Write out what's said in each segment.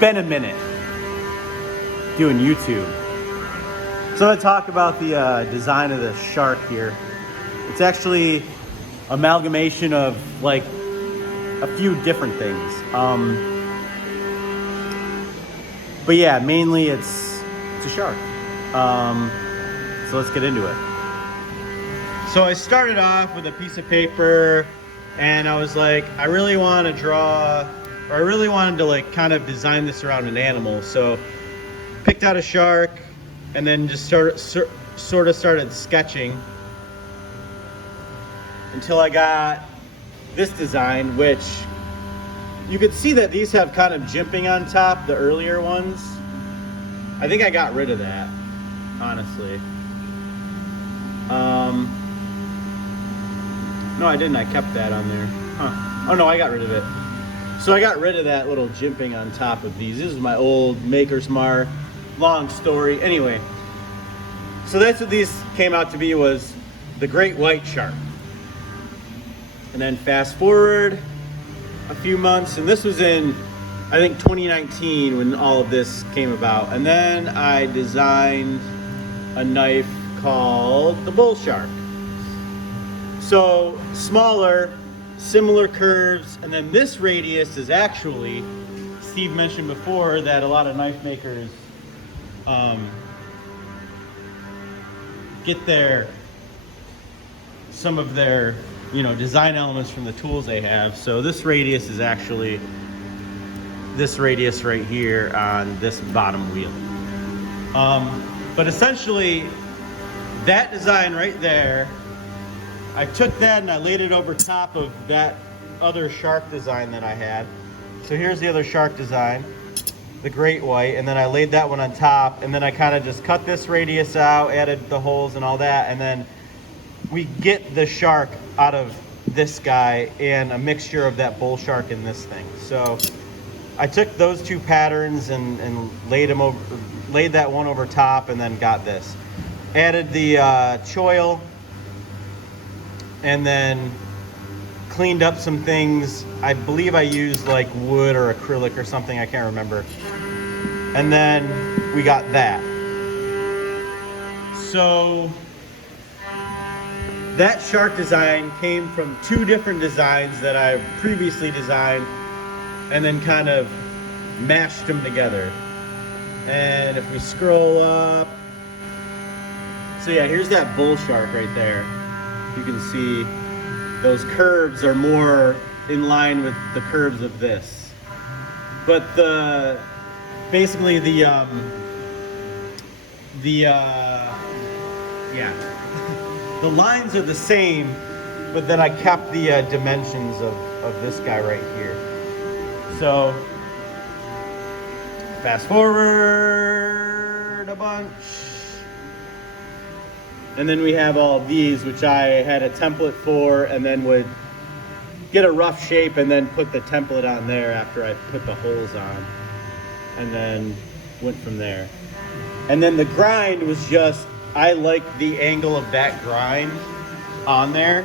been a minute doing YouTube. So I'm gonna talk about the design of the shark here. It's actually amalgamation of like a few different things. But yeah, mainly it's a shark. So let's get into it. So I started off with a piece of paper and I was like, I really want to draw, or I really wanted to like kind of design this around an animal. So picked out a shark and then just sort of started sketching until I got this design, which you could see that these have kind of jimping on top, the earlier ones. I think I got rid of that, honestly. No, I didn't. I kept that on there. Huh. Oh no, I got rid of it. So I got rid of that little jimping on top of these. This is my old Maker's Mark. Long story. Anyway, so that's what these came out to be, was the great white shark. And then fast forward a few months, and this was in, I think, 2019 when all of this came about. And then I designed a knife called the bull shark. So smaller, similar curves, and then this radius is actually, Steve mentioned before that a lot of knife makers get some of their design elements from the tools they have. So this radius is actually this radius right here on this bottom wheel. But essentially that design right there, I took that and I laid it over top of that other shark design that I had. So here's the other shark design, the great white, and then I laid that one on top, and then I kind of just cut this radius out, added the holes and all that, and then we get the shark out of this guy and a mixture of that bull shark and this thing. So I took those two patterns and laid that one over top, and then got this. Added the choil, and then cleaned up some things. I believe I used like wood or acrylic or something, I can't remember. And then we got that. So that shark design came from two different designs that I previously designed and then kind of mashed them together. And if we scroll up, so yeah, here's that bull shark right there. You can see those curves are more in line with the curves of this. But basically the lines are the same, but then I kept the dimensions of this guy right here. So fast forward a bunch. And then we have all of these, which I had a template for, and then would get a rough shape and then put the template on there after I put the holes on, and then went from there. And then the grind was just, I liked the angle of that grind on there,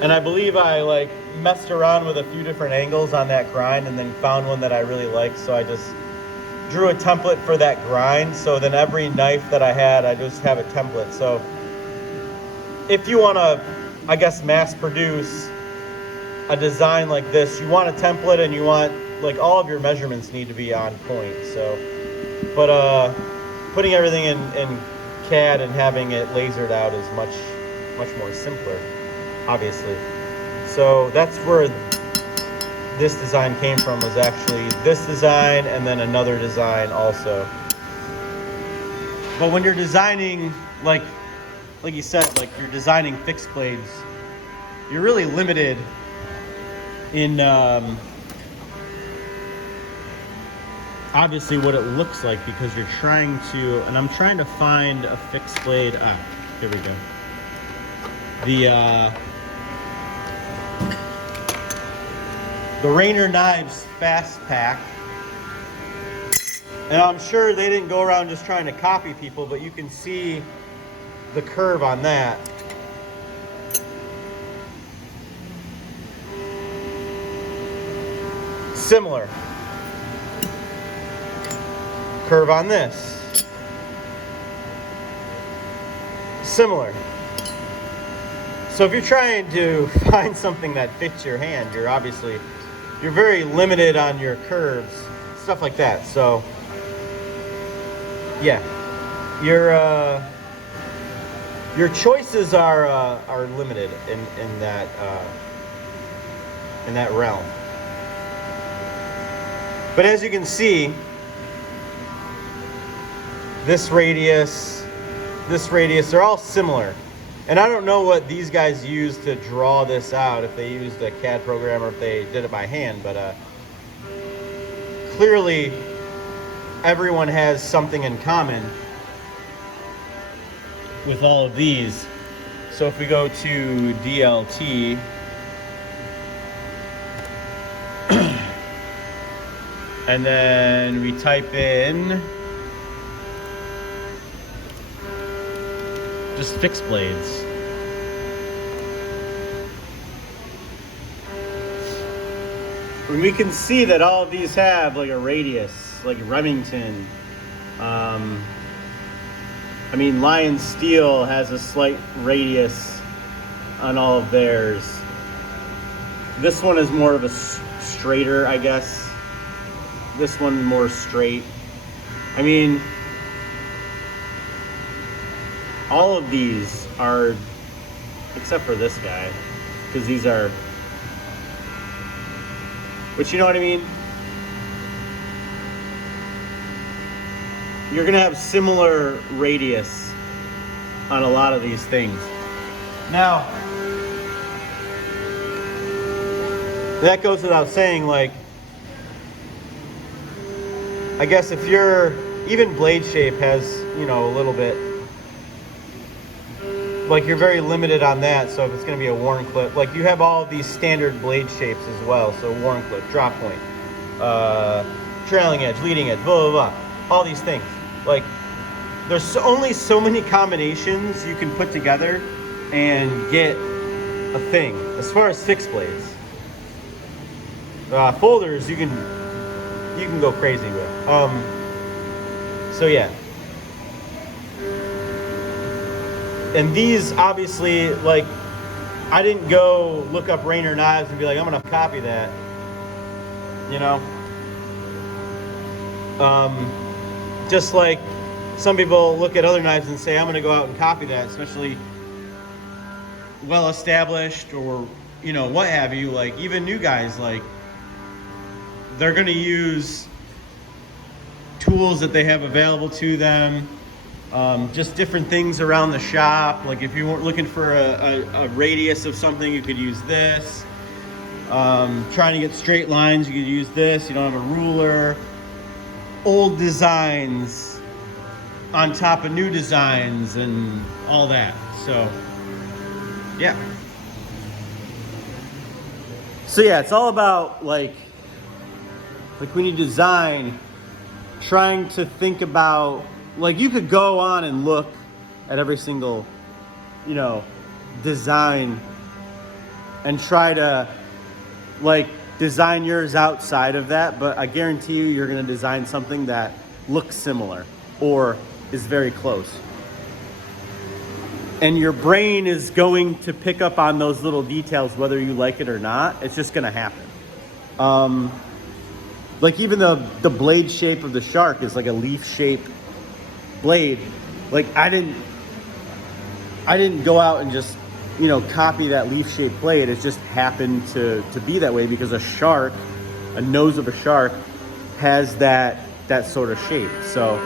and I believe I like messed around with a few different angles on that grind and then found one that I really liked, so I just drew a template for that grind. So then every knife that I had, I just have a template. So if you want to, I guess, mass produce a design like this, you want a template, and you want, like, all of your measurements need to be on point. So, but putting everything in CAD and having it lasered out is much more simpler, obviously. So that's where this design came from, was actually this design and then another design also. But when you're designing, like you said, like you're designing fixed blades, you're really limited in obviously what it looks like, because you're trying to, and I'm trying to find a fixed blade. Here we go. The Rainer Knives Fast Pack. And I'm sure they didn't go around just trying to copy people, but you can see the curve on that. Similar. Curve on this. Similar. So if you're trying to find something that fits your hand, you're very limited on your curves, stuff like that. So yeah, your choices are limited in that realm. But as you can see, this radius, they're all similar. And I don't know what these guys used to draw this out, if they used a CAD program or if they did it by hand, but clearly everyone has something in common with all of these. So if we go to DLT, and then we type in just fixed blades. And we can see that all of these have like a radius, like Remington. I mean, Lion Steel has a slight radius on all of theirs. This one is more of a straighter, I guess. This one more straight. I mean, all of these are, except for this guy, because these are, but you know what I mean? You're gonna have similar radius on a lot of these things. Now, that goes without saying, like, I guess if even blade shape has, you know, a little bit, like, you're very limited on that. So if it's going to be a worn clip, like, you have all of these standard blade shapes as well. So worn clip, drop point, trailing edge, leading edge, blah, blah, blah. All these things. Like, there's only so many combinations you can put together and get a thing. As far as fixed blades, folders you can go crazy with. So yeah. And these, obviously, like, I didn't go look up Rainer knives and be like, I'm gonna copy that, you know? Just like some people look at other knives and say, I'm gonna go out and copy that, especially well-established or, you know, what have you. Like, even new guys, like, they're gonna use tools that they have available to them. Just different things around the shop. Like, if you weren't looking for a radius of something, you could use this. Trying to get straight lines, you could use this. You don't have a ruler. Old designs on top of new designs and all that. So, yeah. So yeah, it's all about like when you design, trying to think about, like, you could go on and look at every single, you know, design and try to, like, design yours outside of that, but I guarantee you're going to design something that looks similar or is very close. And your brain is going to pick up on those little details whether you like it or not. It's just going to happen. Like, even the blade shape of the shark is like a leaf shape blade. Like, I didn't go out and just, you know, copy that leaf shaped blade. It just happened to be that way because a nose of a shark has that sort of shape. So,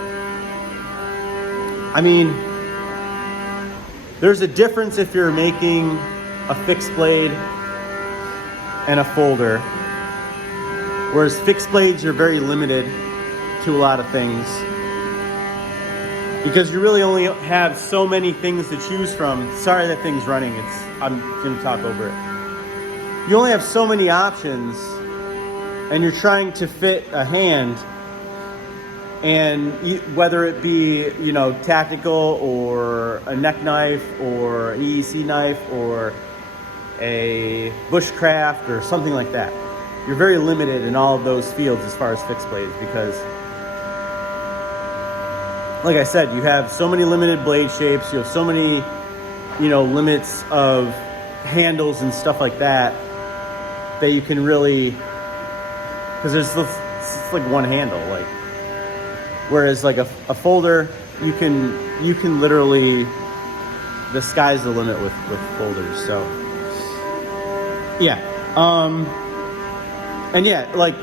I mean, there's a difference if you're making a fixed blade and a folder. Whereas fixed blades, you're very limited to a lot of things because you really only have so many things to choose from. Sorry, that thing's running. I'm gonna talk over it. You only have so many options, and you're trying to fit a hand, and whether it be, you know, tactical or a neck knife or an EEC knife or a bushcraft or something like that. You're very limited in all of those fields as far as fixed blades because like I said, you have so many limited blade shapes, you have so many, you know, limits of handles and stuff like that, that you can really, because there's it's like one handle, like, whereas like a folder, you can literally, the sky's the limit with folders. So yeah, and yeah, like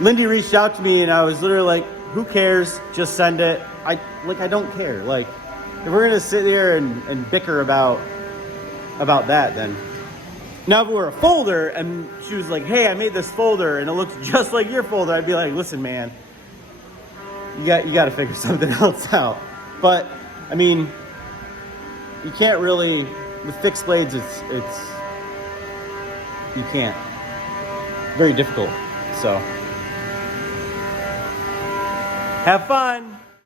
Lindy reached out to me and I was literally like, who cares, just send it. I don't care. Like, if we're gonna sit here and bicker about that, then now if it were a folder and she was like, hey, I made this folder and it looks just like your folder, I'd be like, listen, man, you got to figure something else out. But I mean, you can't really, with fixed blades, it's you can't. Very difficult. So have fun.